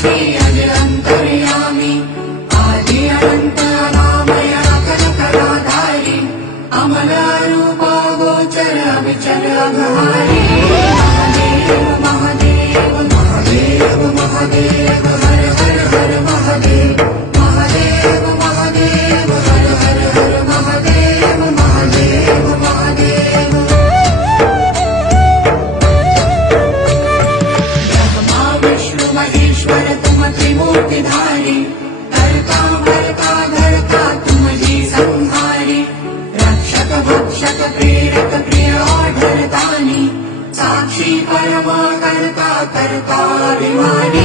श्री अज अंतर्यामी आदि अनंत अनामय अखिल कलाधारी अमल रूप गोचर अविचल अघहारी महादेव महादेव महादेव महादेव हर हर हर महादेव महादेव महादेव हर हर हर महादेव महादेव महादेव ब्रह्मा विष्णु महेश्वर तुम त्रिमूर्तिधारी करता भरता धरता तुम जी संहारी रक्षक भक्षक प्रेरक प्रिय आढरतानी साक्षी परम करता करता अभिमानी